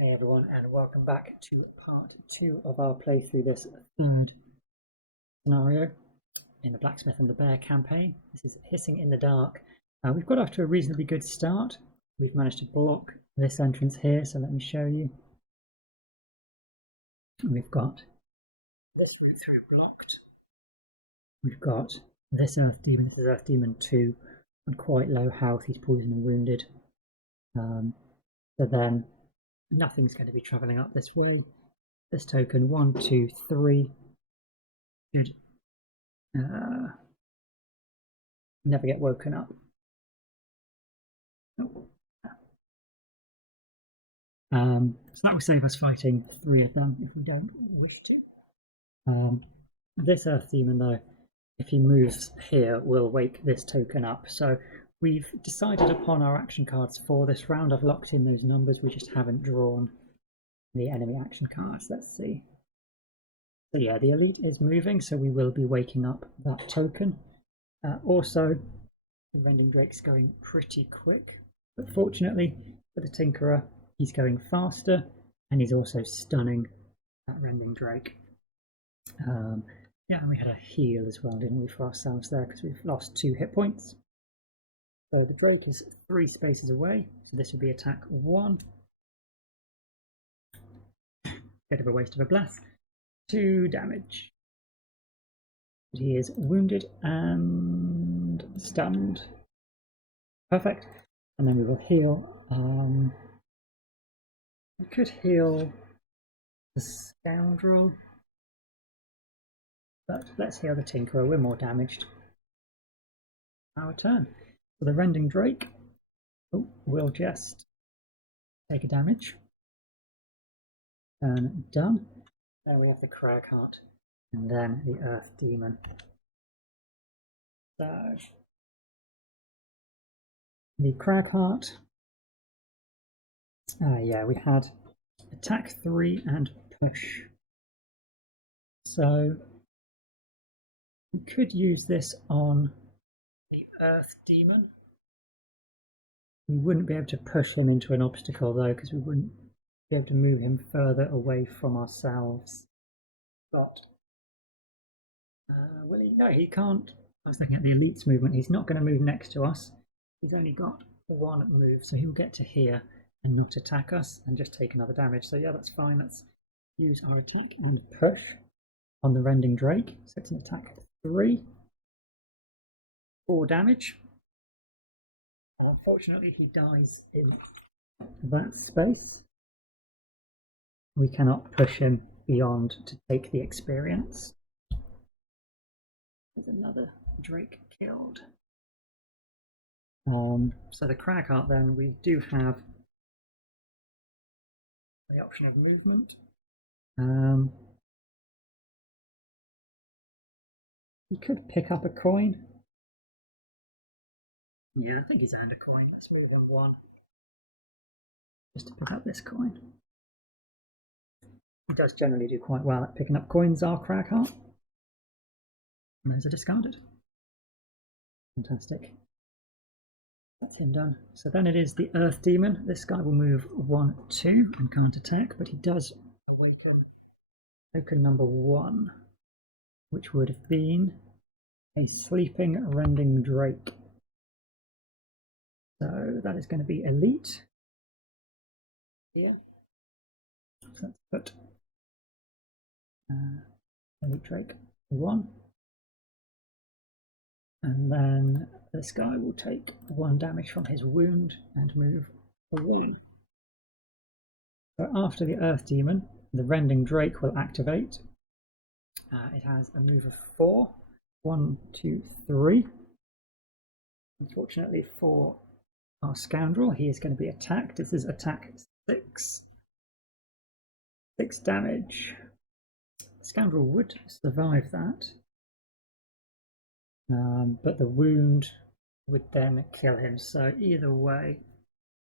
Hey everyone, and welcome back to part 2 of our playthrough this third scenario in the Blacksmith and the Bear campaign. This is Hissing in the Dark. We've got off to a reasonably good start. We've managed to block this entrance here, so let me show you. We've got this route through blocked. We've got this Earth Demon. This is Earth Demon 2 on quite low health. He's poisoned and wounded. So then nothing's going to be travelling up this way. This token 1, 2, 3 should never get woken up. So that will save us fighting 3 of them if we don't wish to. This Earth Demon, though, if he moves here, will wake this token up. So we've decided upon our action cards for this round. I've locked in those numbers, we just haven't drawn the enemy action cards. Let's see. So yeah, the elite is moving, so we will be waking up that token. Also, the Rending Drake's going pretty quick, but fortunately for the Tinkerer, he's going faster, and he's also stunning that Rending Drake. Yeah, and we had a heal as well, didn't we, for ourselves there, because we've lost 2 hit points. So the Drake is 3 spaces away, so this would be attack 1. Bit of a waste of a blast. 2 damage. But he is wounded and stunned. Perfect. And then we will heal. We could heal the Scoundrel, but let's heal the Tinkerer. We're more damaged. Our turn. So the Rending Drake will just take a damage. And done. Then we have the Cragheart, and then the Earth Demon. So the Cragheart. Yeah, we had attack 3 and push. So we could use this on the Earth Demon. We wouldn't be able to push him into an obstacle though, because we wouldn't be able to move him further away from ourselves. But will he? No, he can't. I was looking at the Elite's movement. He's not going to move next to us. He's only got 1 move, so he'll get to here and not attack us and just take another damage. So yeah, that's fine. Let's use our attack and push on the Rending Drake. So it's an attack 3. 4 damage. Unfortunately, he dies in that space. We cannot push him beyond to take the experience. There's another Drake killed. So the Cragheart, then, we do have the option of movement. He could pick up a coin. Yeah, I think he's earned a coin. Let's move on 1. Just to pick up this coin. He does generally do quite well at picking up coins, our Cragheart. And those are discarded. Fantastic. That's him done. So then it is the Earth Demon. This guy will move 1, 2 and can't attack, but he does awaken token number 1, which would have been a sleeping Rending Drake. So that is going to be elite here. So let's put elite Drake 1. And then this guy will take 1 damage from his wound and move a wound. So after the Earth Demon, the Rending Drake will activate. It has a move of 4. 1, 2, 3. Unfortunately for our Scoundrel, he is going to be attacked. This is attack 6. 6 damage. Scoundrel would survive that. But the wound would then kill him. So either way,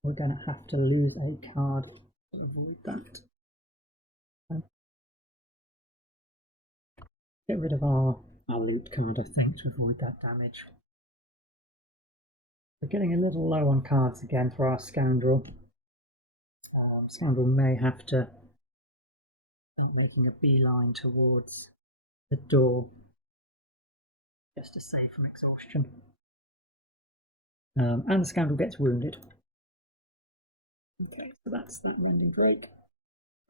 we're going to have to lose a card to avoid that. Get rid of our loot card, I think, to avoid that damage. We're getting a little low on cards again for our Scoundrel. Scoundrel may have to start making a beeline towards the door just to save from exhaustion. And the Scoundrel gets wounded. Okay, so that's that Rending Drake.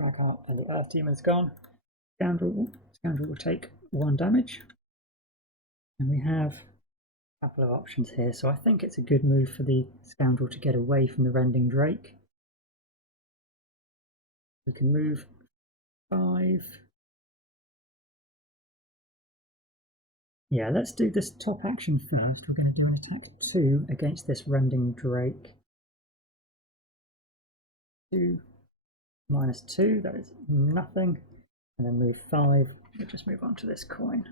Cragheart and the Earth Demon's gone. Scoundrel will take 1 damage. And we have a couple of options here, so I think it's a good move for the Scoundrel to get away from the Rending Drake. We can move 5. Yeah, let's do this top action first. We're going to do an attack 2 against this Rending Drake. 2 minus 2, that is nothing. And then move 5. We'll just move on to this coin.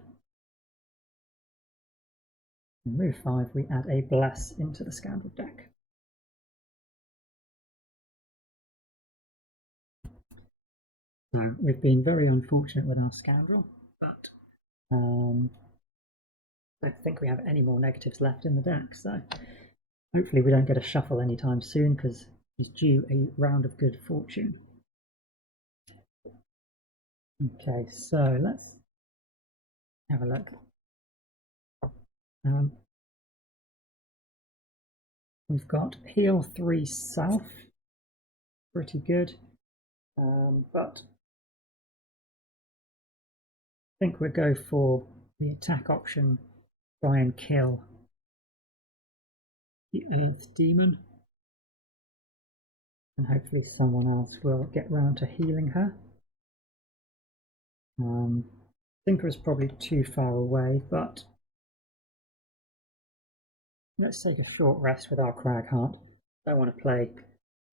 And move 5, we add a Bless into the Scoundrel deck. So we've been very unfortunate with our Scoundrel, but I don't think we have any more negatives left in the deck, so hopefully we don't get a shuffle anytime soon because he's due a round of good fortune. Okay, so let's have a look. We've got heal 3 south, pretty good, but I think we'll go for the attack option, try and kill the Earth Demon, and hopefully someone else will get round to healing her. Thinker is probably too far away, but let's take a short rest with our Cragheart. I don't want to play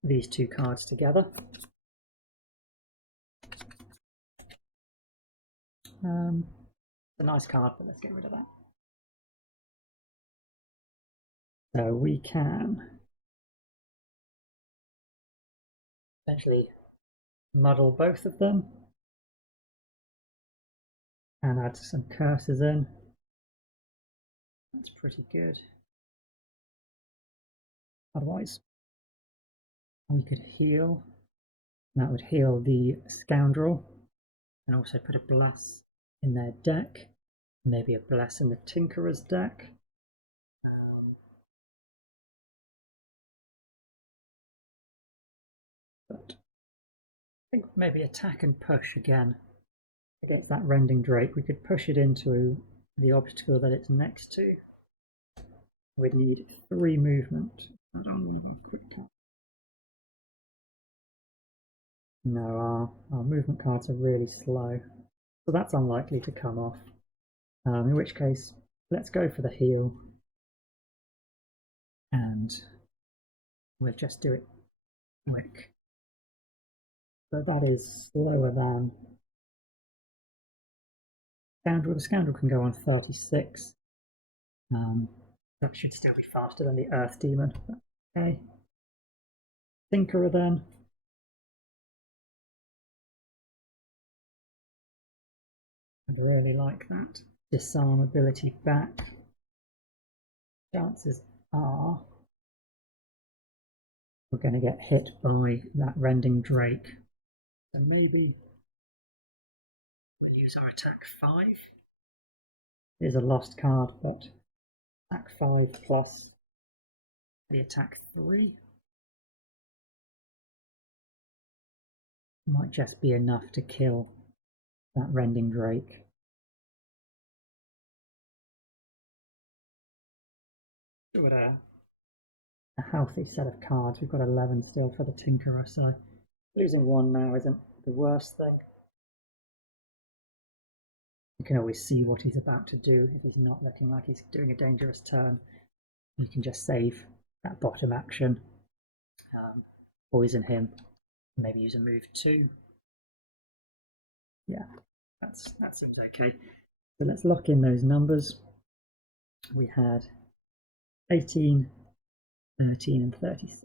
these 2 cards together. It's a nice card, but let's get rid of that. So we can essentially muddle both of them and add some curses in. That's pretty good. Otherwise, we could heal. That would heal the Scoundrel and also put a Bless in their deck. Maybe a Bless in the Tinkerer's deck. But I think maybe attack and push again against that Rending Drake. We could push it into the obstacle that it's next to. We'd need 3 movement. Add on one of our quick attacks. No, our movement cards are really slow, so that's unlikely to come off. In which case, let's go for the heal, and we'll just do it quick. So that is slower than Scoundrel. The Scoundrel can go on 36. That should still be faster than the Earth Demon. Okay. Tinkerer then. I really like that. Disarm ability back. Chances are we're going to get hit by that Rending Drake. So maybe we'll use our attack 5. It is a lost card, but attack 5 plus the attack 3 might just be enough to kill that Rending Drake. We've got a healthy set of cards. We've got 11 still for the Tinkerer, so losing 1 now isn't the worst thing. You can always see what he's about to do. If he's not looking like he's doing a dangerous turn, you can just save that bottom action, poison him, maybe use a move 2. Yeah, that seems okay. So let's lock in those numbers. We had 18, 13 and 36.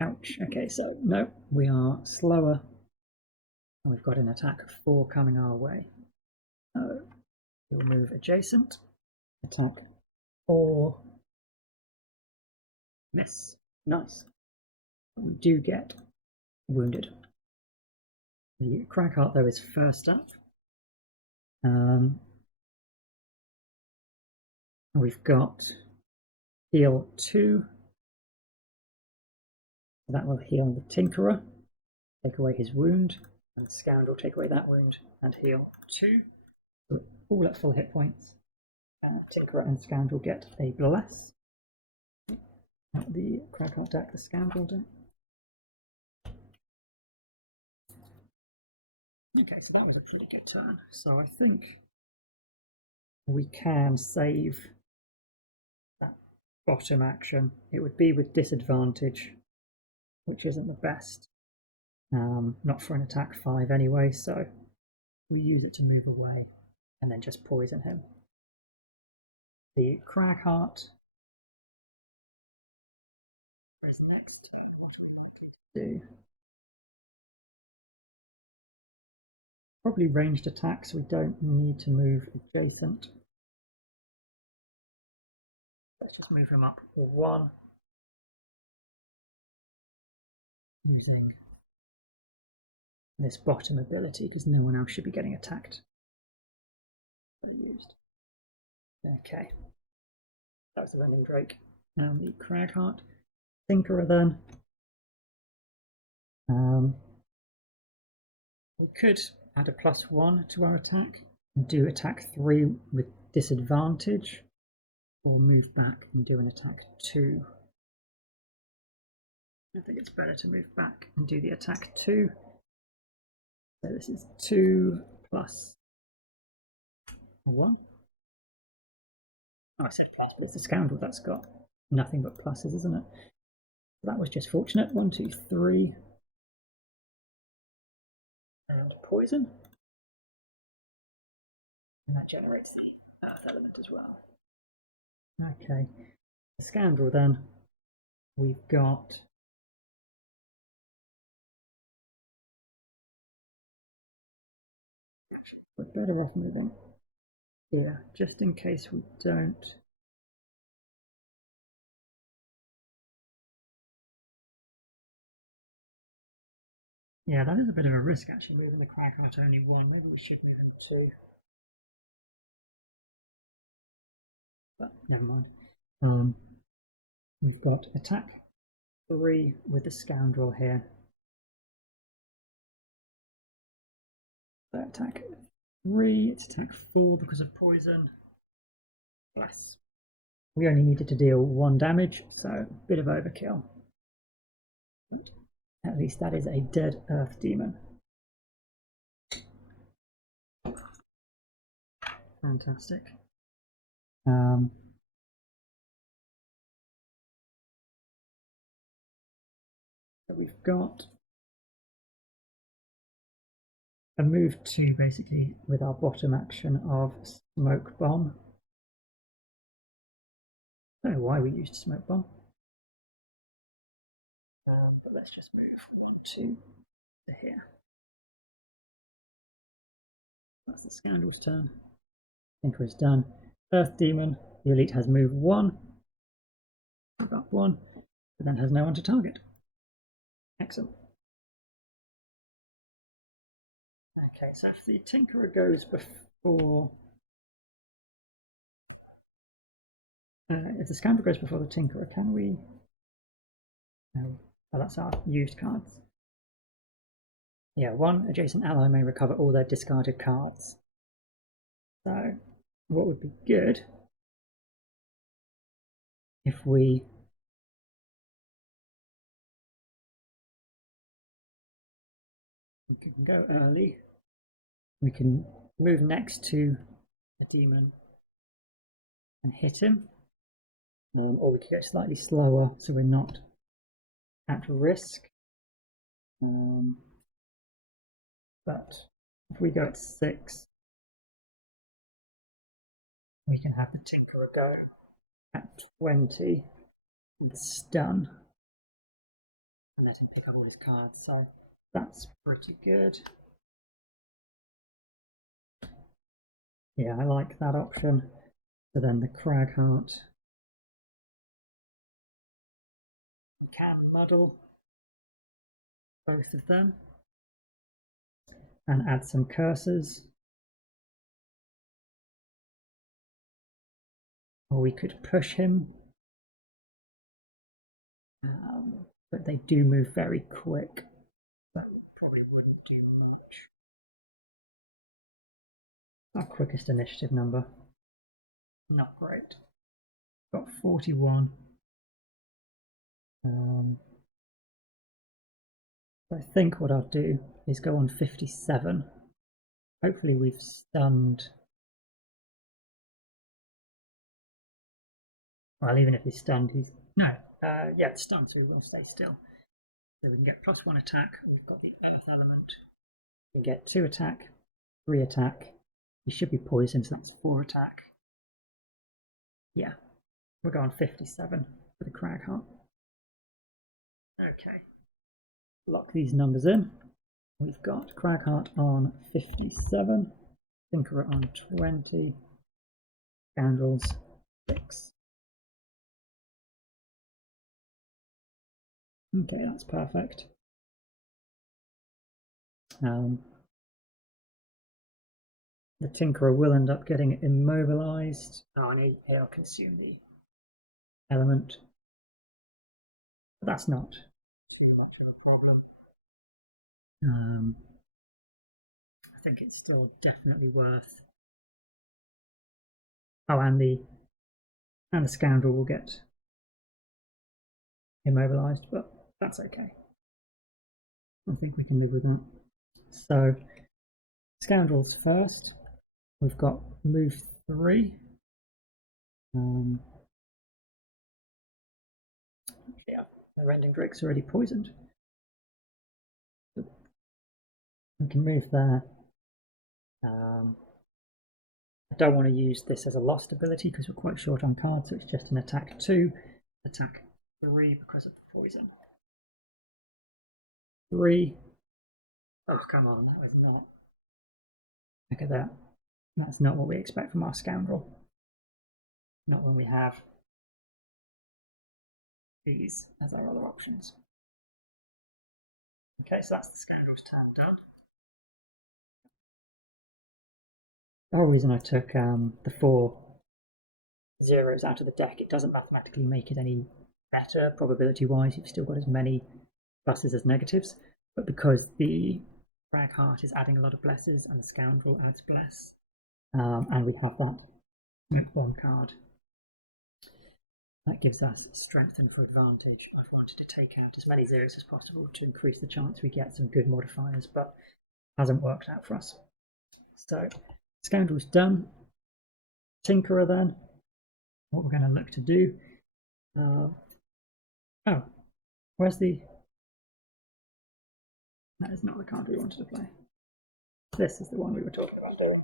Ouch. Okay, so no, we are slower. And we've got an attack of 4 coming our way. We'll move adjacent. Attack 4. Miss. Nice. We do get wounded. The Cragheart, though, is first up. We've got heal 2. That will heal the Tinkerer, take away his wound, and the Scoundrel take away that wound and heal 2. So all at full hit points. Tinkerer and Scoundrel get a bless. Not the Cragheart deck, the Scoundrel deck. Okay, so that was a pretty good turn. So I think we can save that bottom action. It would be with disadvantage, which isn't the best. Not for an attack 5 anyway, so we use it to move away and then just poison him. The Cragheart is next. What are we likely to do? Probably ranged attacks, we don't need to move adjacent. Let's just move him up 1 using this bottom ability because no one else should be getting attacked. Used. Okay, that was the Rending Drake. Now the Cragheart. Tinkerer then. We could add a +1 to our attack and do attack 3 with disadvantage, or move back and do an attack 2. I think it's better to move back and do the attack 2. So this is 2 plus 1. Oh, I said plus, but it's the Scoundrel that's got nothing but pluses, isn't it? That was just fortunate. 1, 2, 3. And poison. And that generates the earth element as well. Okay. The Scoundrel then. We've got we're better off moving here, just in case we don't. Yeah, that is a bit of a risk actually, moving the Cragheart only 1. Maybe we should move him 2. But never mind. We've got attack 3 with the Scoundrel here. So attack 3, it's attack 4 because of poison. Bless. We only needed to deal 1 damage, so a bit of overkill. At least that is a dead earth demon. Fantastic. So we've got a move 2 basically with our bottom action of Smoke Bomb. I don't know why we used Smoke Bomb. But let's just move 1, 2 to here. That's the Scoundrel's turn. Tinker is done. Earth Demon, the elite has move 1. Move up 1, but then has no one to target. Excellent. Okay, so if the Tinkerer goes before... if the Scoundrel goes before the Tinkerer, can we... No. Oh, that's our used cards. Yeah, 1 adjacent ally may recover all their discarded cards. So, what would be good if we can go early. We can move next to a demon and hit him, or we can go slightly slower so we're not at risk. But if we go at 6, we can have the Tinkerer go at 20 with stun and let him pick up all his cards. So that's pretty good. Yeah, I like that option. So then the Cragheart can muddle both of them and add some cursors. Or we could push him. But they do move very quick. That probably wouldn't do much. Our quickest initiative number. Not great. Got 41. I think what I'll do is go on 57. Hopefully we've stunned. Well, even if he's stunned, he's... No, yeah, it's stunned, so we will stay still. So we can get +1 attack. We've got the earth element. We can get 2 attack, 3 attack. He should be poisoned, so that's 4 attack. Yeah, we'll go on 57 for the Cragheart. Okay, lock these numbers in. We've got Cragheart on 57, Tinkerer on 20, Scoundrels 6. Okay, that's perfect. The Tinkerer will end up getting immobilized. Oh, and he'll consume the element. But that's not too much of a problem. I think it's still definitely worth. Oh, and the Scoundrel will get immobilized, but that's okay. I think we can live with that. So, Scoundrels first. We've got move 3. Yeah, the Rending Drake's already poisoned. We can move there. I don't want to use this as a lost ability because we're quite short on cards, so it's just an attack 2, attack 3 because of the poison. 3. Oh, come on, that was not. Look at that. That's not what we expect from our Scoundrel. Not when we have these as our other options. Okay, so that's the Scoundrel's turn done. The whole reason I took the 4 zeros out of the deck, it doesn't mathematically make it any better probability-wise. You've still got as many pluses as negatives, but because the Cragheart is adding a lot of blesses and the Scoundrel adds bless, and we have that 1 card. That gives us strength and for advantage. I wanted to take out as many zeros as possible to increase the chance we get some good modifiers, but hasn't worked out for us. So, Scoundrel's done. Tinkerer then. What we're going to look to do. Oh, where's the... That is not the card we wanted to play. This is the one we were talking about doing.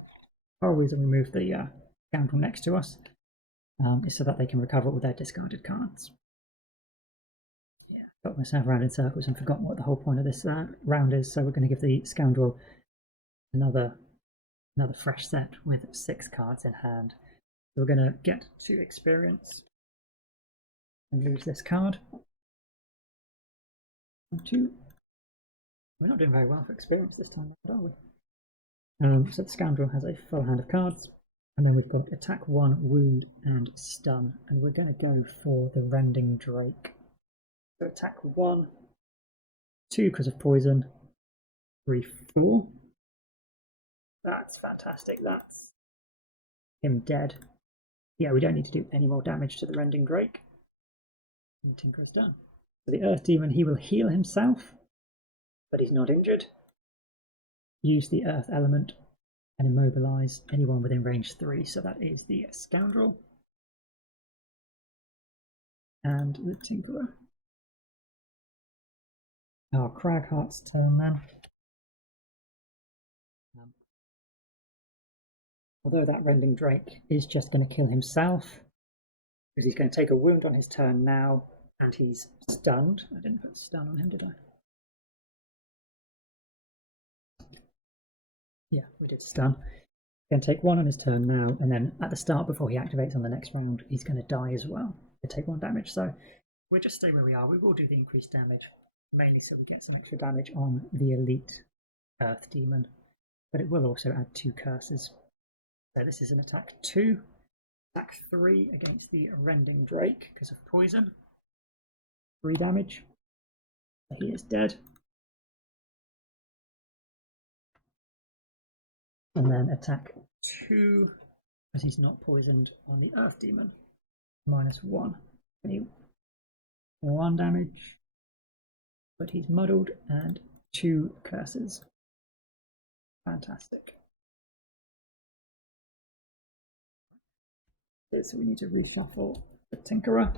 Our reason we move the Scoundrel next to us is so that they can recover with their discarded cards. Yeah, got myself around in circles and forgotten what the whole point of this round is, so we're going to give the Scoundrel another fresh set with 6 cards in hand. So we're going to get 2 experience and lose this card. And 2. We're not doing very well for experience this time, are we? So the Scoundrel has a full hand of cards, and then we've got attack 1, wound, and stun, and we're going to go for the Rending Drake. So attack 1, 2 because of poison, 3, 4. That's fantastic. That's him dead. Yeah, we don't need to do any more damage to the Rending Drake. And Tinker's done. So the Earth Demon, he will heal himself, but he's not injured. Use the Earth element and immobilize anyone within range 3. So that is the Scoundrel and the Tinkerer. Our Cragheart's turn then. Although that Rending Drake is just going to kill himself, because he's going to take a wound on his turn now, and he's stunned. I didn't put stun on him, did I? Yeah, we did stun. He's going to take 1 on his turn now, and then at the start, before he activates on the next round, he's going to die as well. He'll take 1 damage. So we'll just stay where we are. We will do the increased damage, mainly so we get some extra damage on the elite Earth Demon, but it will also add 2 curses. So this is an attack 2, attack 3 against the Rending Drake because of poison. 3 damage. He is dead. And then attack 2, because he's not poisoned, on the Earth Demon. -1. 1 damage. But he's muddled and 2 curses. Fantastic. So we need to reshuffle the Tinkerer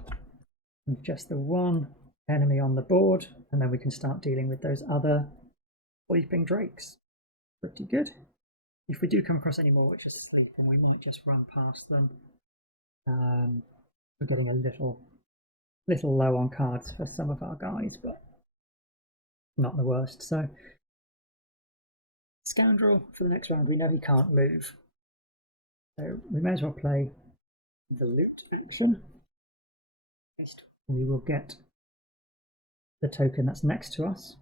with just the 1 enemy on the board, and then we can start dealing with those other sleeping drakes. Pretty good. If we do come across any more which are sleeping, we might just run past them. We're getting a little low on cards for some of our guys, but not the worst. So Scoundrel for the next round. We know he can't move, so we may as well play the loot action. We will get the token that's next to us.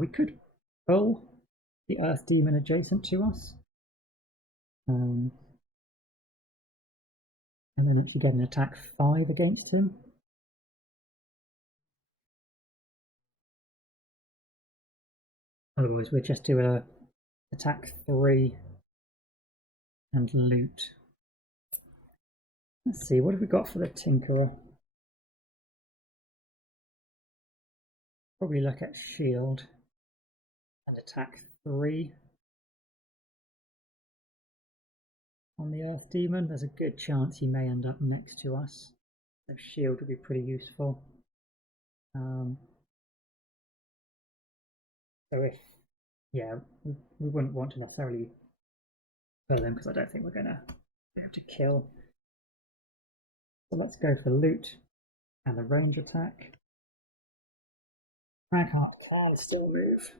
We could pull the Earth Demon adjacent to us, and then actually get an attack 5 against him. Otherwise we'll just do a attack 3 and loot. Let's see, what have we got for the Tinkerer? Probably look at shield and attack 3 on the Earth Demon. There's a good chance he may end up next to us, so shield would be pretty useful. So if, yeah, we wouldn't want to necessarily kill him because I don't think we're going to be able to kill. So let's go for loot and the range attack. I can't still move.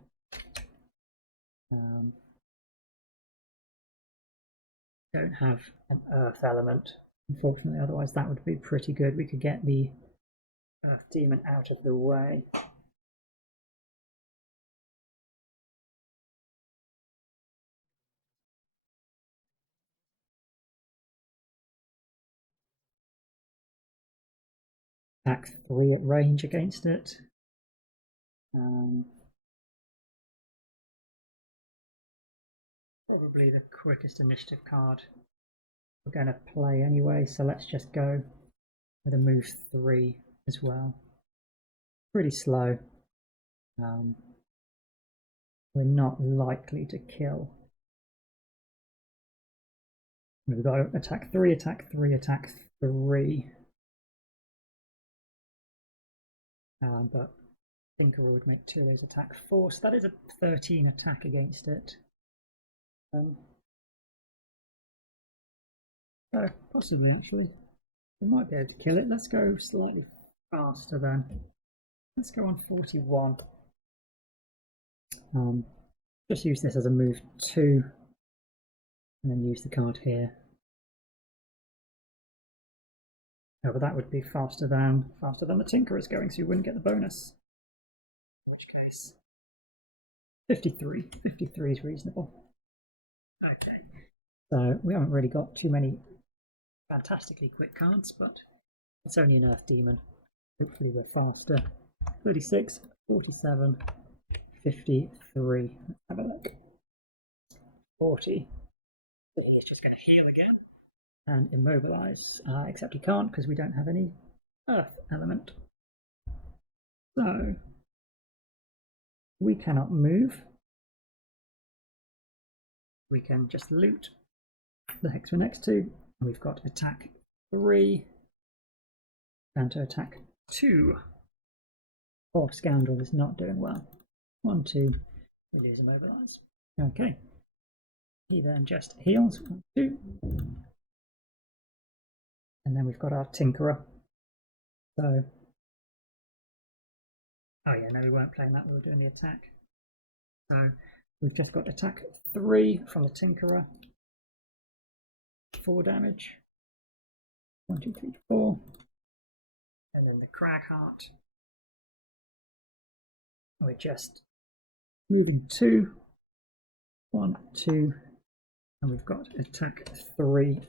Don't have an earth element, unfortunately, otherwise that would be pretty good. We could get the Earth Demon out of the way. Attack 3 at range against it. Probably the quickest initiative card we're going to play anyway, so let's just go with a move 3 as well. Pretty slow. We're not likely to kill. We've got attack 3, attack 3, attack 3. But Tinkerer would make 2 of those attack 4, so that is a 13 attack against it. So possibly, actually, we might be able to kill it. Let's go slightly faster then. Let's go on 41. Just use this as a move 2, and then use the card here. Oh, but that would be faster than the Tinkerer is going, so you wouldn't get the bonus. In which case, 53. 53 is reasonable. Okay, so we haven't really got too many fantastically quick cards, but it's only an Earth Demon. Hopefully we're faster. 36, 47, 53. Let's have a look. 40. He's just going to heal again and immobilize, except he can't because we don't have any Earth element. So we cannot move. We can just loot the hex we're next to, and we've got attack 3 down to attack 2. Oh, Scoundrel is not doing well. 1, 2, we lose immobilize. Okay, he then just heals. 1, 2, and then we've got our Tinkerer. So, oh yeah, no, we weren't playing that. We were doing the attack. So we've just got attack 3 from the Tinkerer. 4 damage. 1, 2, 3, 4. And then the Crag Heart. We're just moving 2, 1, 2, and we've got attack 3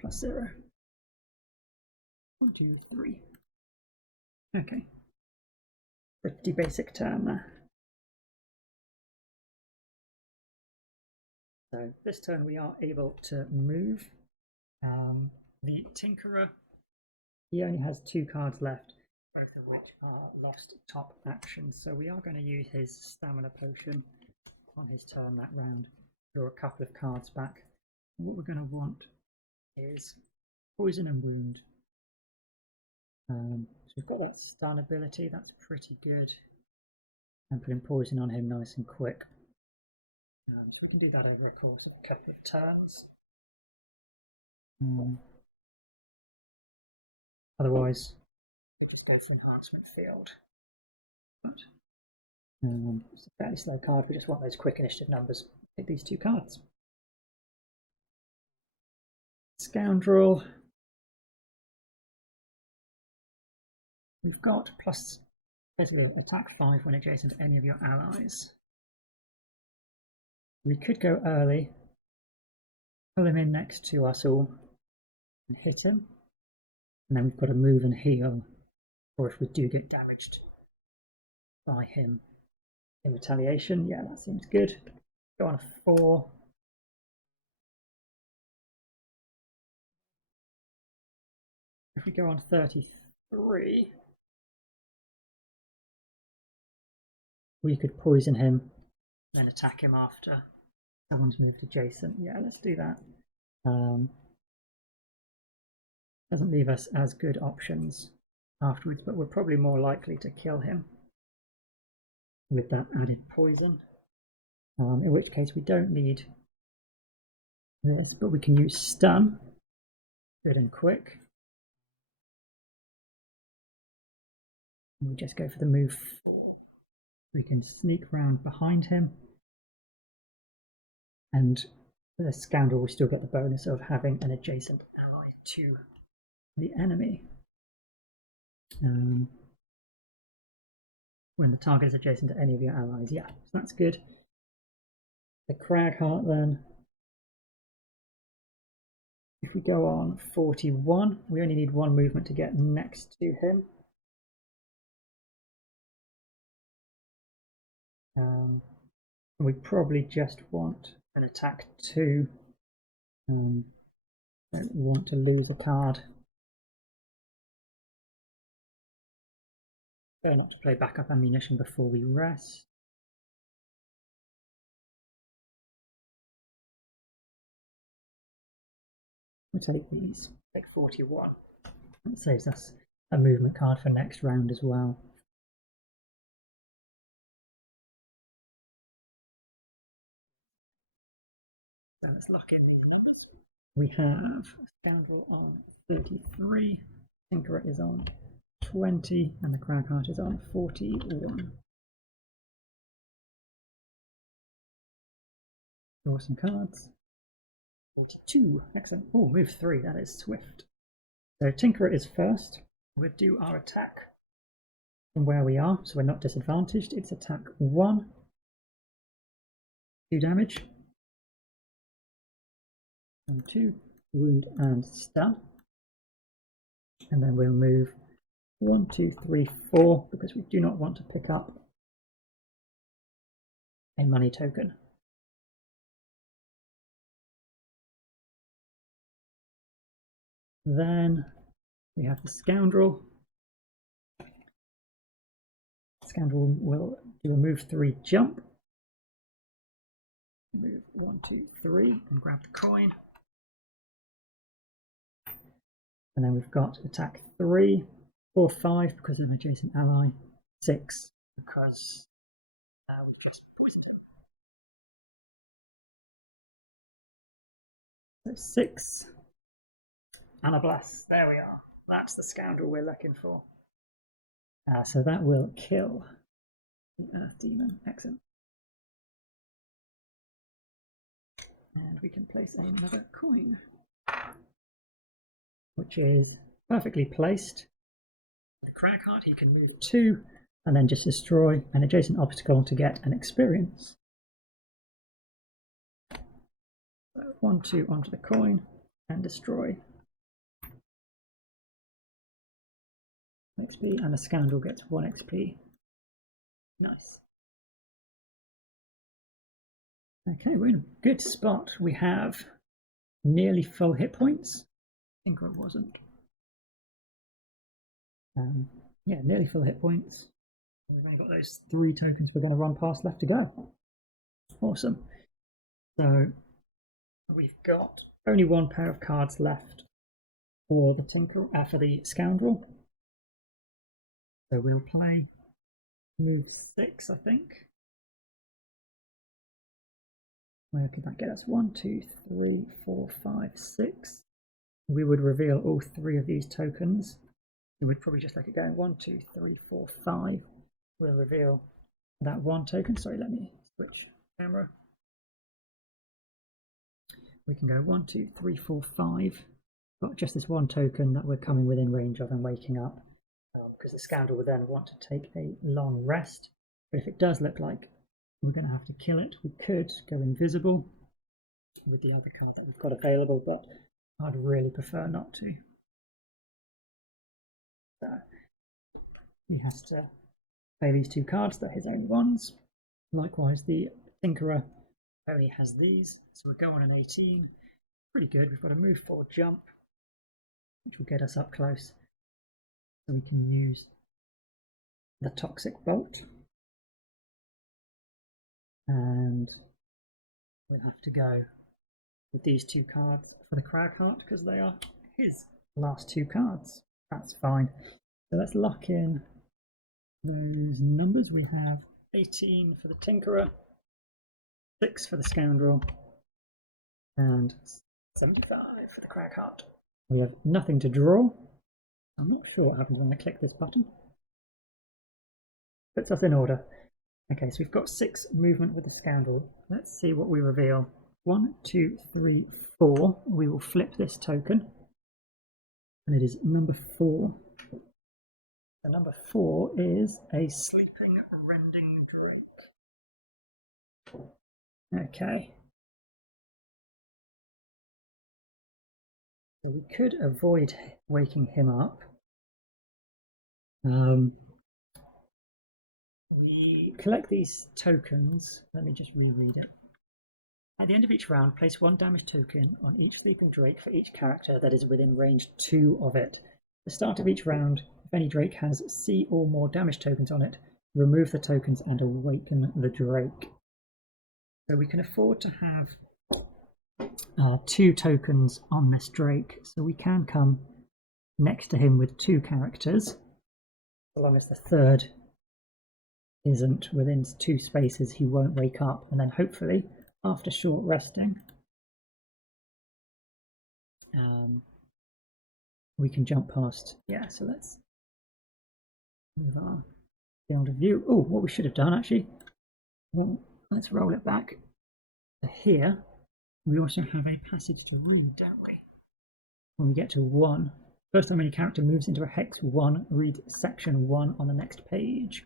plus 0. 1, 2, 3. Okay. Pretty basic turn there. So this turn we are able to move. The Tinkerer, he only has 2 cards left, both of which are lost top actions. So we are going to use his stamina potion on his turn that round. Draw a couple of cards back. What we're going to want is poison and wound. So we've got that stun ability, that's pretty good. And putting poison on him nice and quick. So we can do that over a course of a couple of turns. Otherwise, we'll just go for Enhancement Field. It's a fairly slow card, we just want those quick initiative numbers. Take these 2 cards. Scoundrel. We've got plus basically attack 5 when adjacent to any of your allies. We could go early, pull him in next to us all, and hit him. And then we've got to move and heal, or if we do get damaged by him in retaliation. Yeah, that seems good. Go on a 4. If we go on 33, we could poison him, then attack him after someone's moved adjacent. Yeah, let's do that. Doesn't leave us as good options afterwards, but we're probably more likely to kill him with that added poison. In which case we don't need this, but we can use stun. Good and quick. And we just go for the move 4. We can sneak round behind him. And the Scoundrel, we still get the bonus of having an adjacent ally to the enemy. When the target is adjacent to any of your allies, yeah, so that's good. The Crag Heart then. If we go on 41, we only need 1 movement to get next to him. We probably just want an attack 2. Don't want to lose a card. Better not to play backup ammunition before we rest. We'll take these. Take 41. That saves us a movement card for next round as well. So let's lock in the numbers. We have Scoundrel on 33, Tinkerer is on 20, and the Crag Heart is on 41. Draw some cards. 42, excellent. Oh, move 3, that is swift. So Tinkerer is first. We'll do our attack from where we are, so we're not disadvantaged. It's attack 1. 2 damage. And 2, wound and stun. And then we'll move 1, 2, 3, 4, because we do not want to pick up a money token. Then we have the Scoundrel. Scoundrel will do a move 3 jump. Move 1, 2, 3 and grab the coin. And then we've got attack 3, 4, 5 because of an adjacent ally, 6 because we've just poisoned him. So 6 and a blast. There we are. That's the Scoundrel we're looking for. So that will kill the Earth Demon. Excellent. And we can place another coin, which is perfectly placed. The Cragheart, he can move 2 and then just destroy an adjacent obstacle to get an experience. So 1, 2 onto the coin and destroy. XP, and the Scoundrel gets 1 XP. Nice. Okay, we're in a good spot. We have nearly full hit points. I think I wasn't. Yeah, nearly full hit points. We've only got those 3 tokens we're going to run past left to go. Awesome. So we've got only 1 pair of cards left for the Scoundrel. So we'll play move 6, I think. Where could that get us? 1, 2, 3, 4, 5, 6. We would reveal all 3 of these tokens. We would probably just let it go. 1, 2, 3, 4, 5. We'll reveal that 1 token. Sorry, let me switch camera. We can go 1, 2, 3, 4, 5. Got just this 1 token that we're coming within range of and waking up. Because the Scoundrel will then want to take a long rest. But if it does look like we're going to have to kill it, we could go invisible with the other card that we've got available, but I'd really prefer not to. So he has to play these 2 cards, they're his own ones. Likewise, the Tinkerer only has these, so we'll go on an 18. Pretty good. We've got a move 4 jump, which will get us up close. So we can use the Toxic Bolt. And we'll have to go with these 2 cards for the Cragheart because they are his last 2 cards. That's fine. So let's lock in those numbers. We have 18 for the Tinkerer, 6 for the Scoundrel, and 75 for the Cragheart. We have nothing to draw. I'm not sure what happens when I click this button. Puts us in order. Okay, so we've got 6 movement with the Scoundrel. Let's see what we reveal. 1, 2, 3, 4. We will flip this token. And it is number 4. The number 4 is a Sleeping Rending Drake. Okay. So we could avoid waking him up. We collect these tokens. Let me just reread it. At the end of each round, place 1 damage token on each Sleeping Drake for each character that is within range 2 of it. At the start of each round, if any Drake has C or more damage tokens on it, remove the tokens and awaken the Drake. So we can afford to have 2 tokens on this Drake, so we can come next to him with 2 characters, so long as the third isn't within 2 spaces, he won't wake up, and then hopefully after short resting we can jump past. Yeah, so let's move our field of view. Oh, what we should have done actually, well, let's roll it back to here. We also have a passage to the ring, don't we? When we get to 1, first time any character moves into a hex 1, read section 1 on the next page.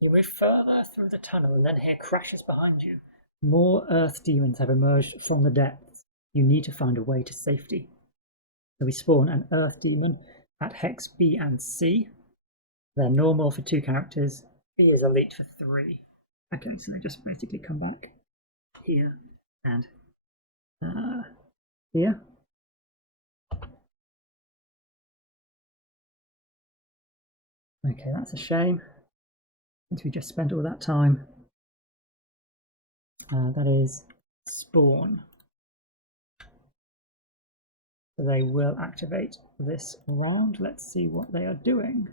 You move further through the tunnel and then hear crashes behind you. More earth demons have emerged from the depths. You need to find a way to safety. So we spawn an earth demon at hex B and C. They're normal for 2 characters. B is elite for 3. Okay, so they just basically come back here and here. Okay, that's a shame. Since we just spent all that time. That is spawn. So they will activate this round. Let's see what they are doing.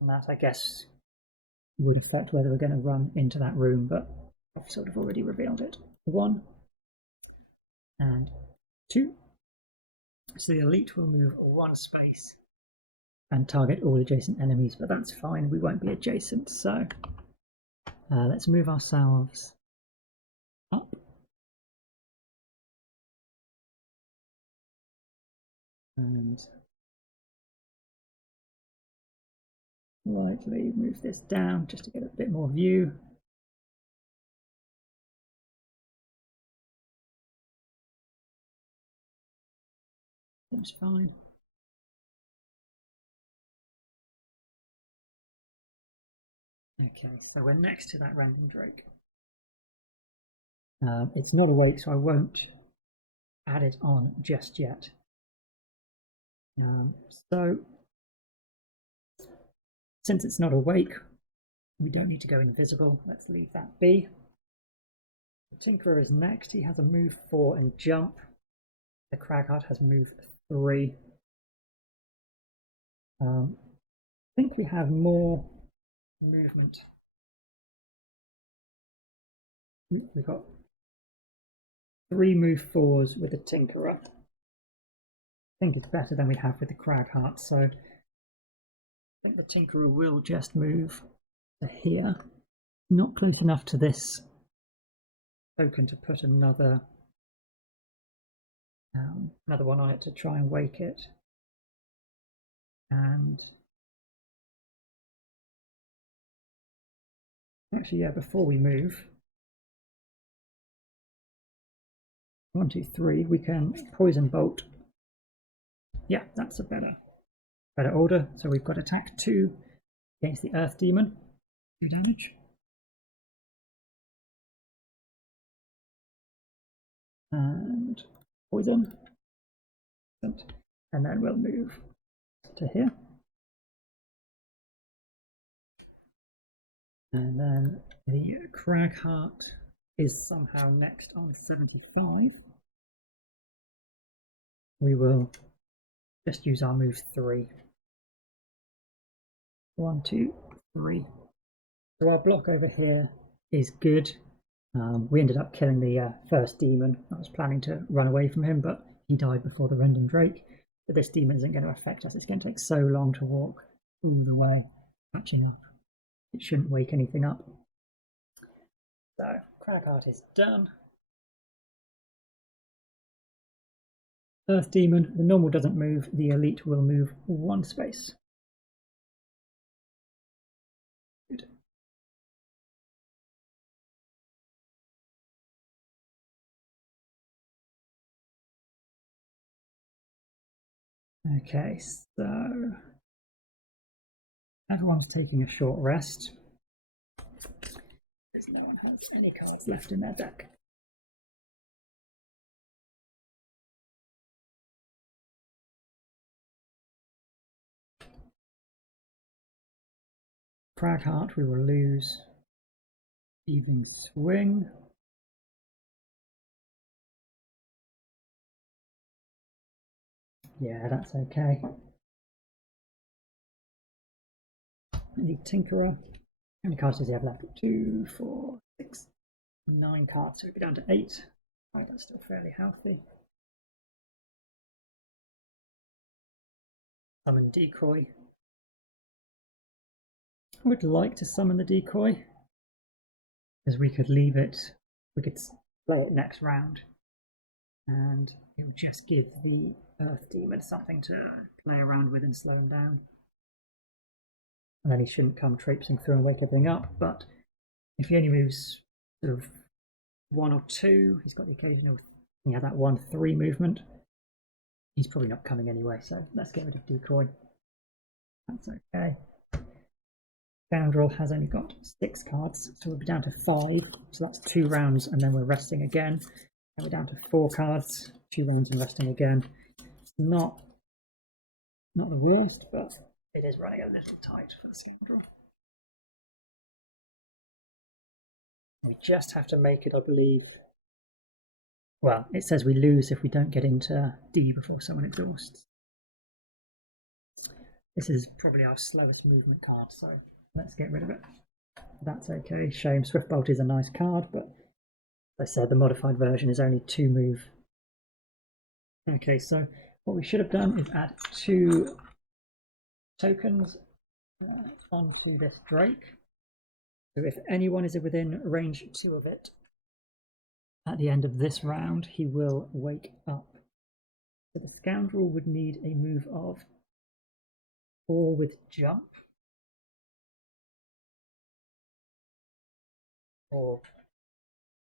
And that, I guess, would affect whether we're going to run into that room, but I've sort of already revealed it. 1 and 2. So the elite will move 1 space and target all adjacent enemies, but that's fine, we won't be adjacent. So let's move ourselves up. And lightly move this down just to get a bit more view. Seems fine. Okay, so we're next to that random drake. It's not awake, so I won't add it on just yet. So, since it's not awake, we don't need to go invisible. Let's leave that be. The Tinkerer is next. He has a move 4 and jump. The Cragheart has move 3. I think we have more movement. We've got 3 move 4s with the Tinkerer. I think it's better than we have with the Cragheart, so I think the Tinkerer will just move to here. Not close enough to this token to put another one on it to try and wake it. And actually, yeah, before we move, 1, 2, 3, we can poison bolt. Yeah, that's a better order. So we've got attack 2 against the Earth Demon, 2 damage. And poison. And then we'll move to here. And then the Cragheart is somehow next on 75. We will just use our move 3. 1, 2, 3. So our block over here is good. We ended up killing the first demon. I was planning to run away from him, but he died before the Rending Drake. But this demon isn't going to affect us. It's going to take so long to walk all the way, catching up. It shouldn't wake anything up. So, Cragheart is done. Earth Demon, the normal doesn't move, the elite will move 1 space. Good. Okay, so everyone's taking a short rest because no one has any cards left in their deck. Cragheart, we will lose Evening Swing. Yeah, that's okay. The Tinkerer. How many cards does he have left? 2, 4, 6, 9 cards. So we'll be down to 8. Right, that's still fairly healthy. Summon Decoy. I would like to summon the Decoy, because we could leave it, we could play it next round, and it would just give the Earth Demon something to play around with and slow him down. And then he shouldn't come traipsing through and wake everything up, but if he only moves sort of 1 or 2, he's got the occasional, yeah, that 1-3 movement. He's probably not coming anyway, so let's get rid of Decoy. That's okay. Scoundrel has only got 6 cards, so we'll be down to 5. So that's 2 rounds, and then we're resting again. And we're down to 4 cards, 2 rounds and resting again. It's not the worst, but it is running a little tight for the Scoundrel. We just have to make it, I believe. Well, it says we lose if we don't get into D before someone exhausts. This is probably our slowest movement card, so let's get rid of it. That's okay. Shame. Swiftbolt is a nice card, but as I said, the modified version is only 2 move. Okay, so what we should have done is add 2 tokens onto this Drake. So if anyone is within range 2 of it, at the end of this round, he will wake up. So the Scoundrel would need a move of 4 with jump. Or,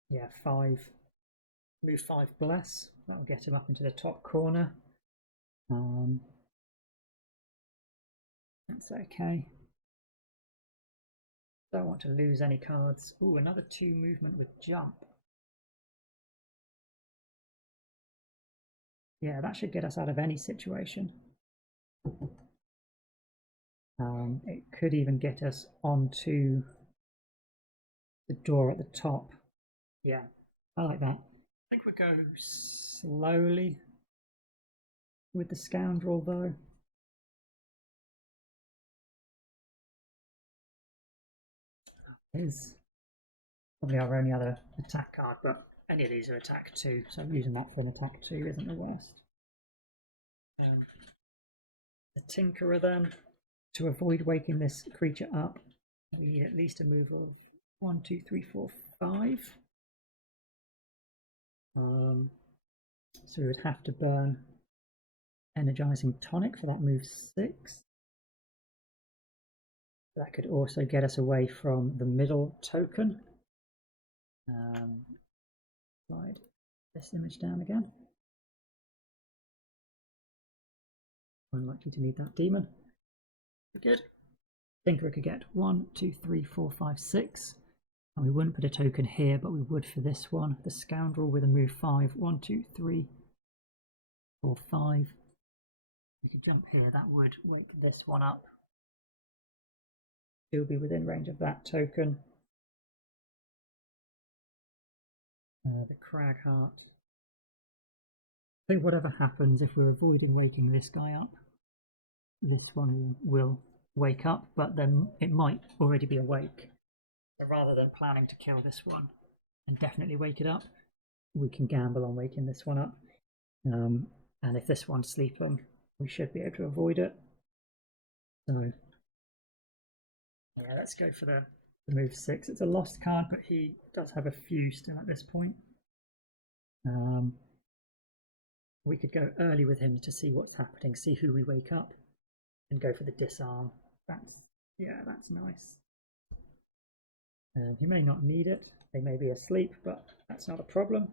yeah, 5. Move 5 bless. That'll get him up into the top corner. That's okay. Don't want to lose any cards. Ooh, another 2 movement with jump. Yeah, that should get us out of any situation. It could even get us onto the door at the top. Yeah, I like that. I think we'll go slowly with the Scoundrel though. Is probably our only other attack card, but any of these are attack 2, so using that for an attack 2 isn't the worst. The Tinkerer then, to avoid waking this creature up, we need at least a move of 1, 2, 3, 4, 5. So we would have to burn Energizing Tonic for that move 6. That could also get us away from the middle token. Slide this image down again. Unlikely to need that demon. Good. Tinkerer could get 1, 2, 3, 4, 5, 6. And we wouldn't put a token here, but we would for this one. The Scoundrel with a move 5. 1, 2, 3, 4, 5. We could jump here. That would wake this one up. Still be within range of that token. The Cragheart. I think whatever happens, if we're avoiding waking this guy up, this one will wake up, but then it might already be awake. So rather than planning to kill this one and definitely wake it up, we can gamble on waking this one up. And if this one's sleeping, we should be able to avoid it. So yeah, let's go for the move 6. It's a lost card, but he does have a few still at this point. We could go early with him to see what's happening, see who we wake up, and go for the disarm. That's nice. He may not need it. They may be asleep, but that's not a problem.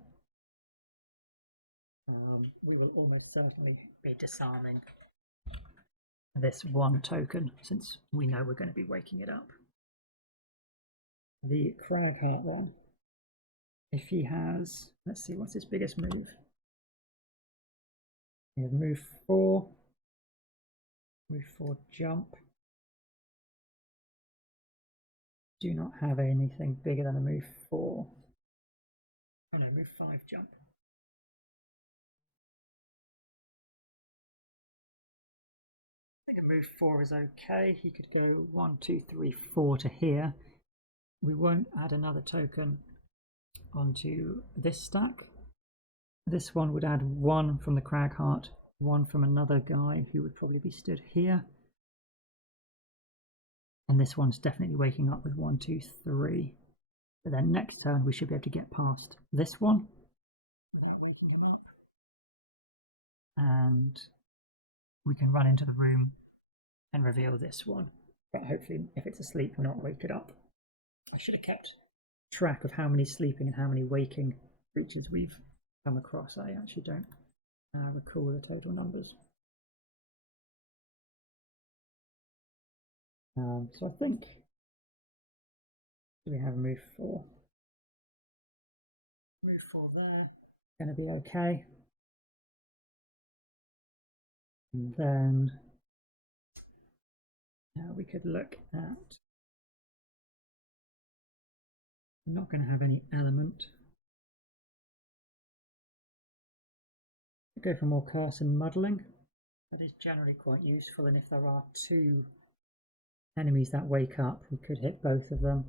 We will almost certainly be disarming this one token, since we know we're going to be waking it up. The Cragheart then, if he has, let's see, what's his biggest move? We have move 4, move 4 jump. Do not have anything bigger than a move 4. Oh no, move 5 jump. I think a move 4 is okay. He could go 1, 2, 3, 4 to here. We won't add another token onto this stack. This one would add 1 from the Cragheart, 1 from another guy who would probably be stood here. And this one's definitely waking up with 1, 2, 3. But then next turn we should be able to get past this one. Waking him up. And we can run into the room and reveal this one. But hopefully if it's asleep, not wake it up. I should have kept track of how many sleeping and how many waking creatures we've come across. I actually don't recall the total numbers. So I think we have move 4. Move 4 there. Going to be okay. And then we could look at. I'm not going to have any element. Go for more curse and muddling. That is generally quite useful, and if there are 2 enemies that wake up, we could hit both of them.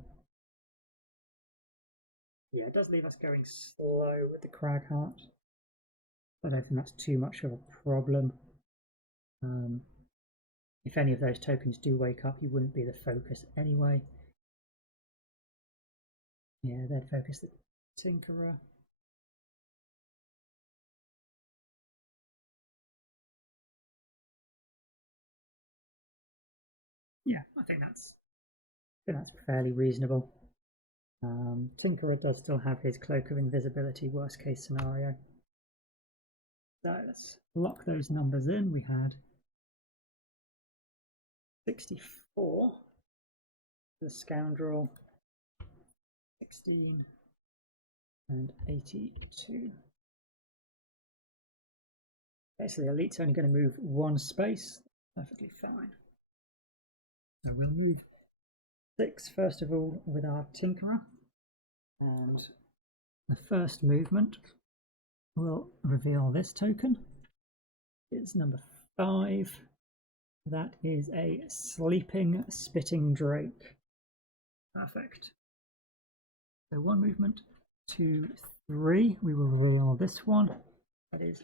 Yeah, it does leave us going slow with the Cragheart. I don't think that's too much of a problem. If any of those tokens do wake up, you wouldn't be the focus anyway. Yeah, they'd focus the Tinkerer. Yeah, I think that's fairly reasonable. Tinkerer does still have his Cloak of Invisibility, worst case scenario. So let's lock those numbers in. We had 64 for the Scoundrel, 16 and 82. Okay, so the Elite's only going to move one space. Perfectly fine. So we'll move 6 first of all with our Tinkerer. And the first movement will reveal this token. It's number 5. That is a Sleeping Spitting Drake. Perfect. So 1 movement, 2, 3. We will reveal this one. That is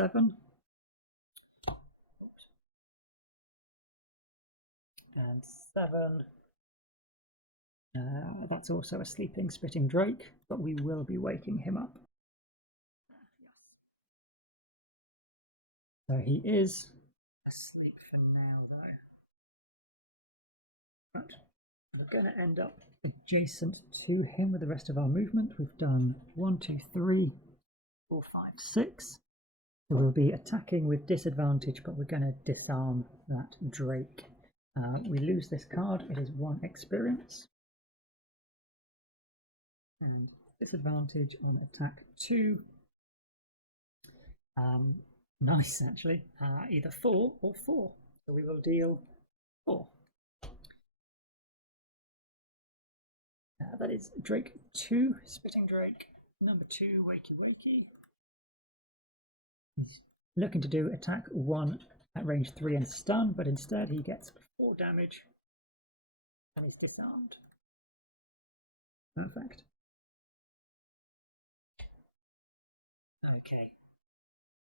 7. Oops. And 7. That's also a Sleeping Spitting Drake, but we will be waking him up. So he is asleep for now, though. But we're going to end up adjacent to him with the rest of our movement. We've done 1, 2, 3, 4, 5, 6. So we'll be attacking with disadvantage, but we're going to disarm that Drake. We lose this card. It is 1 experience. And disadvantage on attack 2. Nice, actually. Either 4 or 4. So we will deal 4. That is Drake 2, Spitting Drake, number 2, Wakey Wakey. He's looking to do attack 1 at range 3 and stun, but instead he gets 4 damage and is disarmed. Perfect. Okay,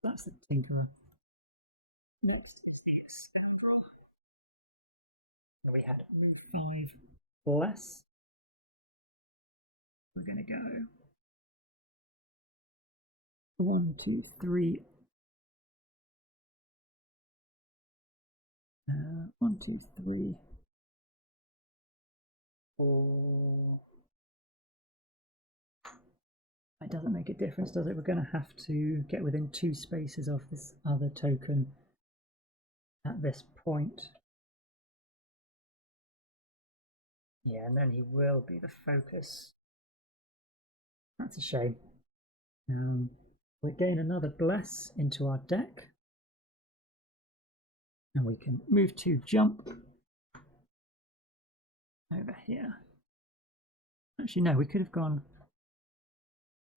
that's the Tinkerer. Next is the Scoundrel. And we had move 5 less. We're going to go 1, 2, 3. 1, 2, 3, 4. It doesn't make a difference, does it? We're going to have to get within 2 spaces of this other token at this point. Yeah, and then he will be the focus. That's a shame. We gain another Bless into our deck. And we can move to jump over here. Actually, no, we could have gone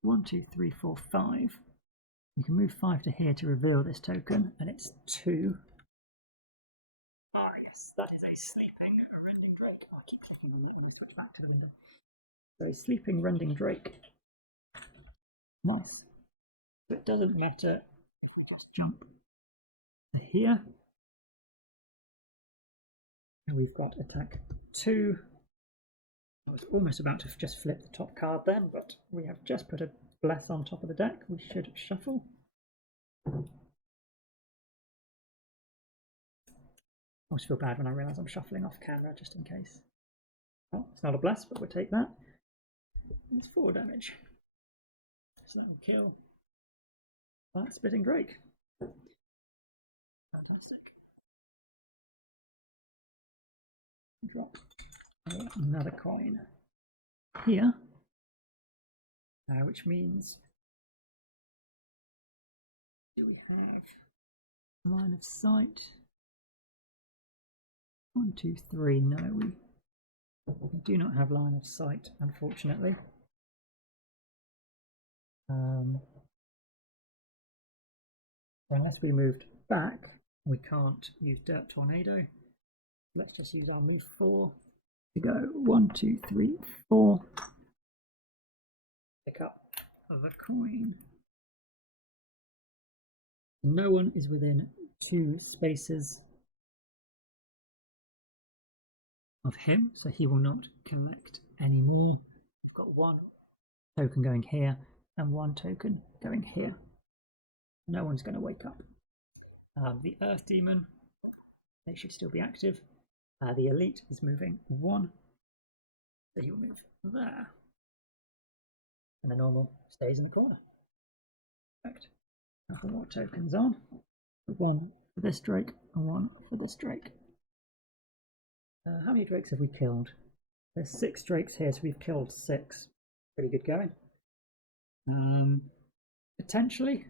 1, 2, 3, 4, 5. We can move 5 to here to reveal this token, and it's 2. Oh, yes, that is a Sleeping Rending Drake. Oh, I keep clicking the window, switch back to the window. So, a Sleeping Rending Drake. Nice. So, it doesn't matter if we just jump to here. And we've got attack 2. I was almost about to just flip the top card then, but we have just put a Bless on top of the deck. We should shuffle. I always feel bad when I realise I'm shuffling off camera, just in case. Oh, it's not a Bless, but we'll take that. It's 4 damage. So that will kill that Spitting Drake. Fantastic. Drop another coin here, which means, do we have line of sight? 1, 2, 3. No, we do not have line of sight, unfortunately. Unless we moved back, we can't use Dirt Tornado. Let's just use our move 4 to go 1, 2, 3, 4. Pick up the coin. No one is within 2 spaces of him, so he will not collect any more. We've got 1 token going here and 1 token going here. No one's going to wake up. The Earth Demon, they should still be active. The elite is moving 1, so he'll move there. And the normal stays in the corner. Perfect. Now for more tokens on. 1 for this Drake and 1 for this Drake. How many Drakes have we killed? There's 6 Drakes here, so we've killed 6. Pretty good going. Potentially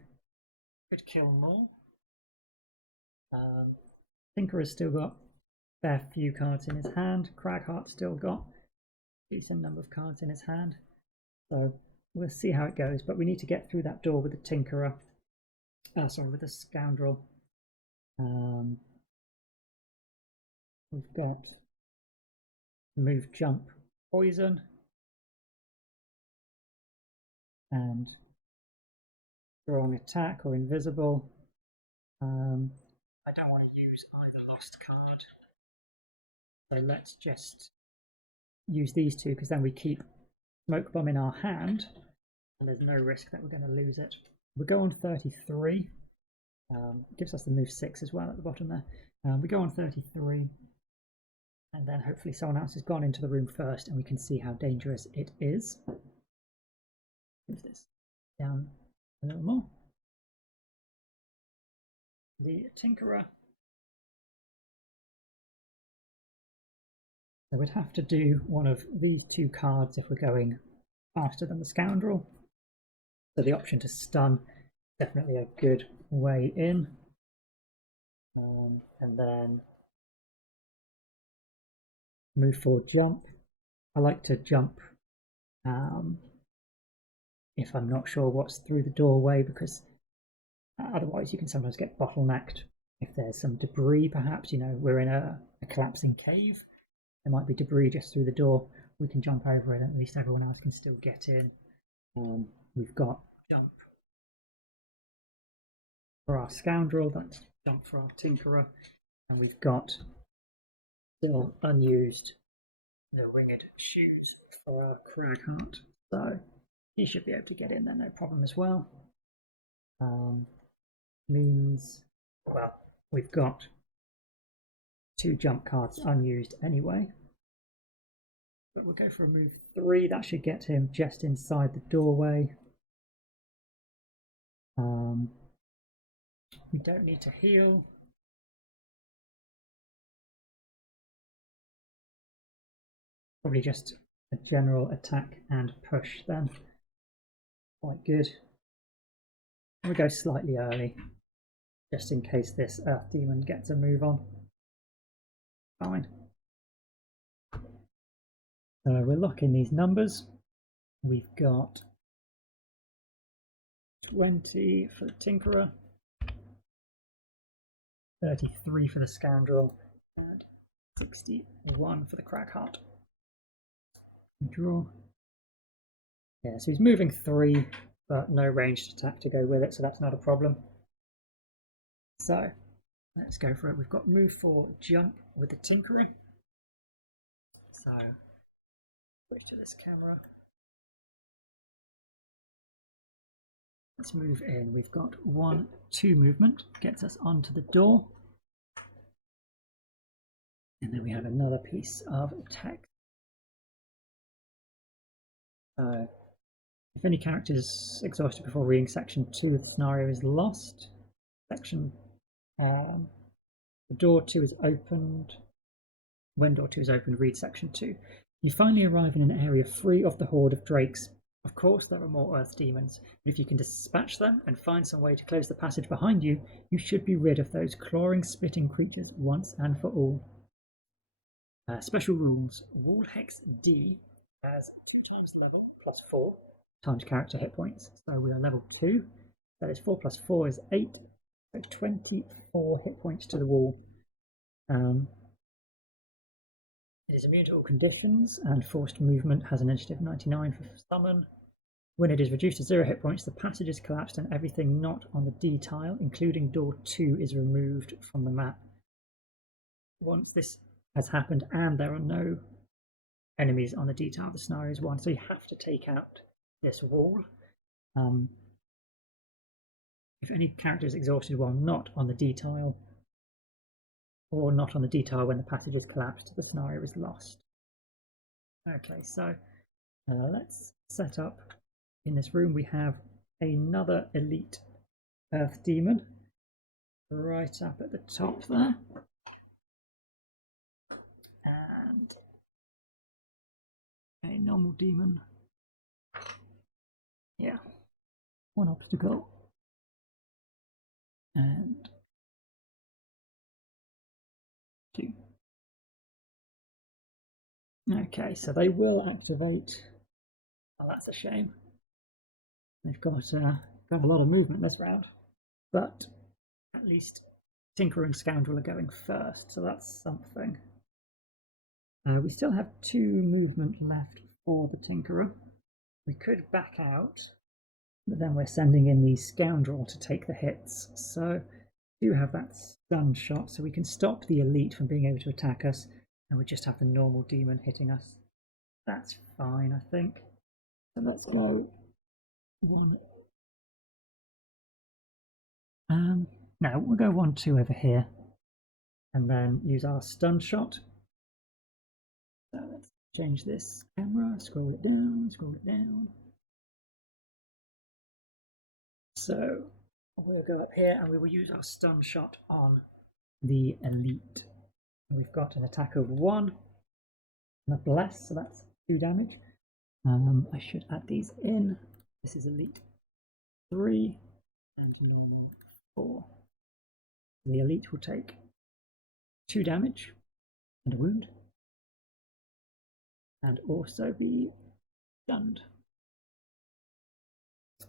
could kill more. Tinker has still got a fair few cards in his hand. Cragheart's still got a decent number of cards in his hand. So we'll see how it goes, but we need to get through that door with the Tinkerer. With the Scoundrel. We've got move, jump, poison, and strong attack or invisible. I don't want to use either lost card, so let's just use these two, because then we keep Smoke Bomb in our hand and there's no risk that we're going to lose it. We go on 33. Gives us the move 6 as well at the bottom there. We go on 33, and then hopefully someone else has gone into the room first and we can see how dangerous it is. Move this down a little more. The Tinkerer. So we'd have to do one of these 2 cards if we're going faster than the Scoundrel. So the option to stun, definitely a good way in. And then move forward, jump. I like to jump if I'm not sure what's through the doorway, because otherwise you can sometimes get bottlenecked. If there's some debris, perhaps, you know, we're in a collapsing cave, there might be debris just through the door. We can jump over it, and at least everyone else can still get in. We've got jump for our Scoundrel, that's jump for our Tinkerer, and we've got still unused the winged shoes for our Cragheart, so he should be able to get in there no problem as well. Means, well, we've got 2 jump cards unused anyway, but we'll go for a move 3. That should get him just inside the doorway. We don't need to heal. Probably just a general attack and push then. Quite good. We go slightly early, just in case this Earth Demon gets a move on. Fine. So we're locking these numbers. We've got 20 for the Tinkerer, 33 for the Scoundrel, and 61 for the Cragheart. Draw. Yeah, so he's moving 3, but no ranged attack to go with it, so that's not a problem. So let's go for it. We've got move 4, jump with the Tinkerer. So switch to this camera. Let's move in. We've got 1, 2 movement, gets us onto the door. And then we have another piece of text. If any character is exhausted before reading section 2, the scenario is lost. The door 2 is opened. When door 2 is opened, read section 2. You finally arrive in an area free of the horde of drakes. Of course, there are more earth demons, but if you can dispatch them and find some way to close the passage behind you, you should be rid of those clawing, spitting creatures once and for all. Special rules. Wall Hex D has 2 times the level plus 4 times character hit points. So we are level 2. That is 4 plus 4 is 8. So 24 hit points to the wall. It is immune to all conditions, and forced movement has an initiative 99 for summon. When it is reduced to 0 hit points, the passage is collapsed and everything not on the D tile, including door 2, is removed from the map. Once this has happened and there are no enemies on the D tile, the scenario is 1. So you have to take out this wall. If any character is exhausted while not on the D tile, or not on the detail when the passage is collapsed, the scenario is lost. Okay, so let's set up. In this room we have another elite Earth Demon right up at the top there, and a normal demon. Yeah, one obstacle, and 2. Okay, so they will activate. Oh, that's a shame. They've got a lot of movement this round, but at least Tinker and Scoundrel are going first, so that's something. We still have 2 movement left for the Tinkerer. We could back out, but then we're sending in the Scoundrel to take the hits. So we do have that stun shot, so we can stop the elite from being able to attack us, and we just have the normal demon hitting us. That's fine, I think. So let's go 1. No, we'll go 1-2 over here, and then use our stun shot. So let's change this camera, scroll it down, scroll it down. So we'll go up here and we will use our stun shot on the elite. We've got an attack of 1 and a bless, so that's 2 damage. I should add these in. This is elite 3 and normal 4. The elite will take 2 damage and a wound, and also be stunned.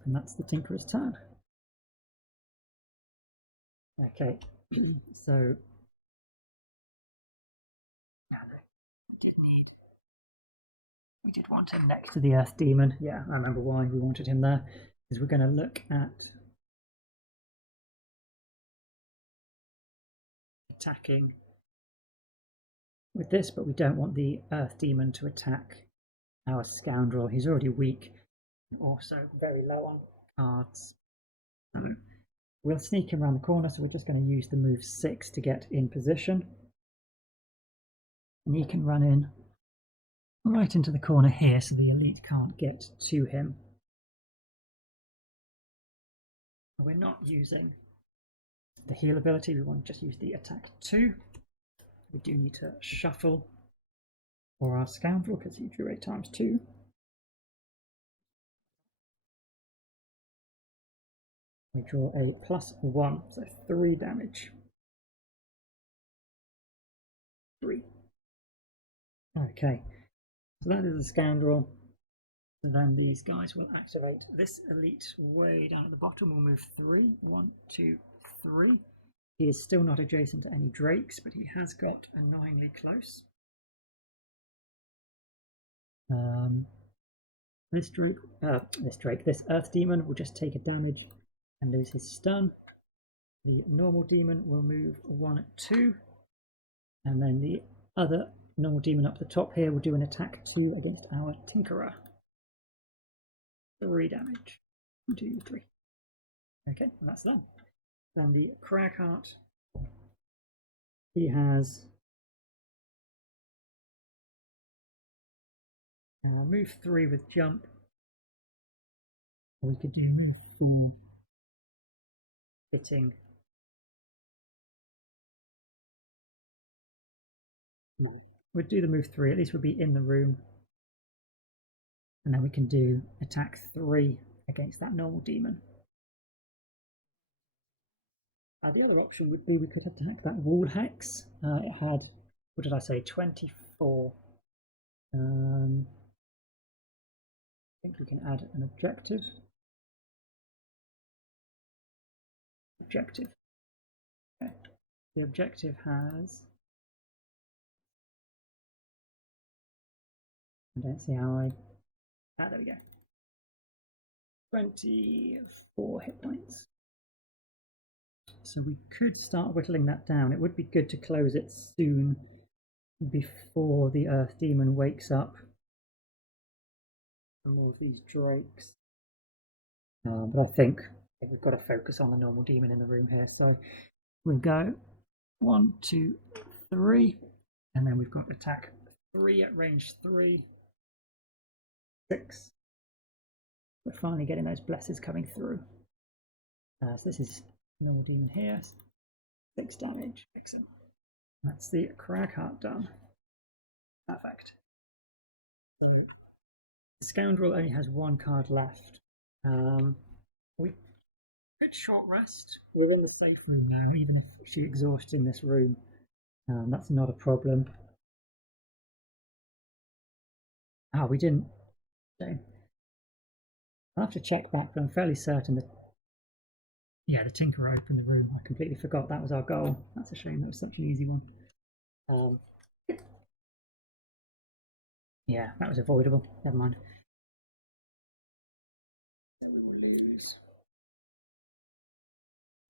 And that's the Tinkerer's turn. Okay, so now we did want him next to the Earth Demon. Yeah, I remember why we wanted him there, because we're going to look at attacking with this, but we don't want the Earth Demon to attack our Scoundrel. He's already weak and also very low on cards. We'll sneak him around the corner, so we're just going to use the move 6 to get in position. And he can run in right into the corner here, so the elite can't get to him. We're not using the heal ability, we want to just use the attack 2. We do need to shuffle for our Scoundrel because he drew 8 times 2. We draw a +1, so 3 damage. 3. Okay, so that is the Scoundrel. And then these guys will activate. This elite way down at the bottom will move 3. 1, 2, 3. He is still not adjacent to any drakes, but he has got annoyingly close. This Earth Demon will just take a damage and lose his stun. The normal demon will move 1, 2, and then the other normal demon up the top here will do an attack 2 against our Tinkerer. 3 damage. 1, 2, 3. Okay, that's done. Then the Cragheart, he has move 3 with jump. Or we could do move 4, hitting. No, we'd do the move 3, at least we'll be in the room. And then we can do attack 3 against that normal demon. The other option would be we could attack that wall hex. It had, what did I say, 24. I think we can add an objective. Objective. Okay. The objective has. I don't see how I. There we go. 24 hit points. So we could start whittling that down. It would be good to close it soon before the Earth Demon wakes up from all of these drakes. But I think we've got to focus on the normal demon in the room here. So we'll go 1, 2, 3, and then we've got attack 3 at range 3, 6. We're finally getting those blesses coming through. So this is normal demon here, 6 damage. Excellent. That's the Crag Heart done. Perfect. So the Scoundrel only has 1 card left. We good short rest. We're in the safe room now, even if she exhausts in this room. That's not a problem. We didn't. So I'll have to check back, but I'm fairly certain that the Tinkerer opened the room. I completely forgot that was our goal. That's a shame. That was such an easy one. Yeah, that was avoidable. Never mind.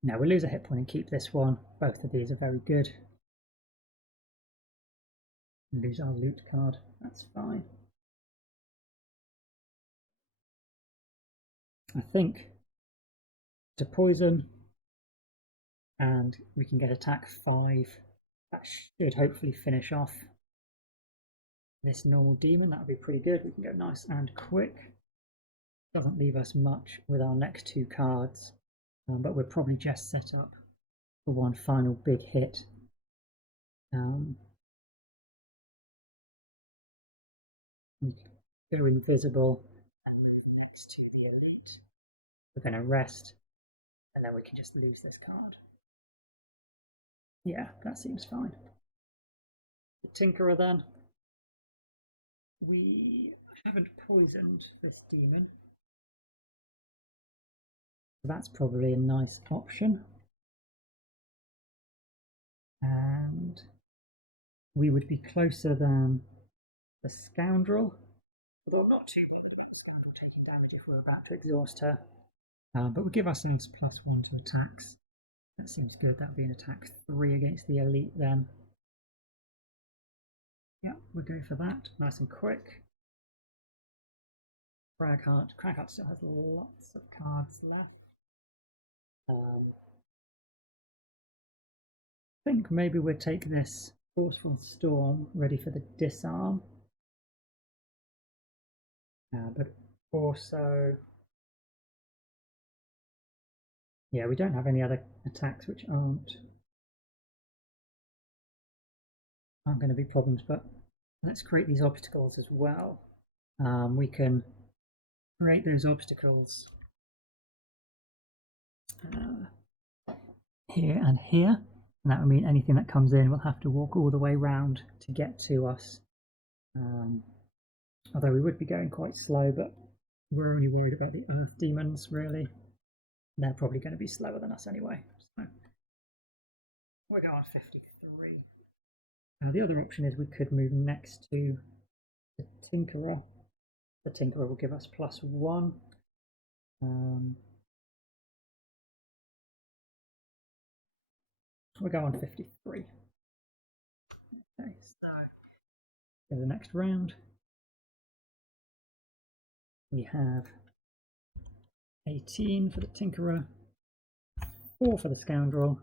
No, we'll lose a hit point and keep this one. Both of these are very good. Lose our loot card. That's fine. I think to poison, and we can get attack 5. That should hopefully finish off this normal demon. That would be pretty good. We can go nice and quick. Doesn't leave us much with our next 2 cards, but we're probably just set up for one final big hit. We go invisible and move next to the elite. We're going to rest, and then we can just lose this card. Yeah, that seems fine. Tinkerer then. We haven't poisoned this demon. So that's probably a nice option. And we would be closer than the Scoundrel. Although not too bad against Scoundrel taking damage if we're about to exhaust her. But we give ourselves +1 to attacks. That seems good. That would be an attack 3 against the elite then. Yeah, we'll go for that. Nice and quick. Crag Heart. Crag Heart still has lots of cards left. I think maybe we'll take this Forceful Storm ready for the disarm. But also, yeah, we don't have any other attacks which aren't going to be problems, but let's create these obstacles as well. We can create those obstacles here and here, and that would mean anything that comes in will have to walk all the way round to get to us. Although we would be going quite slow, but we're only worried about the Earth Demons, really. They're probably going to be slower than us anyway. So we'll go on 53. The other option is we could move next to the Tinkerer. The Tinkerer will give us +1. We'll go on 53. Okay, so for the next round, we have 18 for the Tinkerer, 4 for the Scoundrel,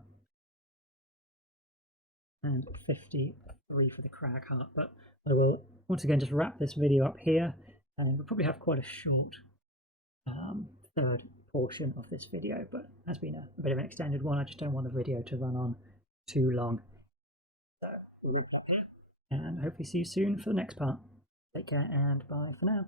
and 53 for the Crag Heart. But I will once again just wrap this video up here, and we'll probably have quite a short third portion of this video, but it has been a bit of an extended one. I just don't want the video to run on too long. So we'll wrap it up here, and hopefully see you soon for the next part. Take care and bye for now.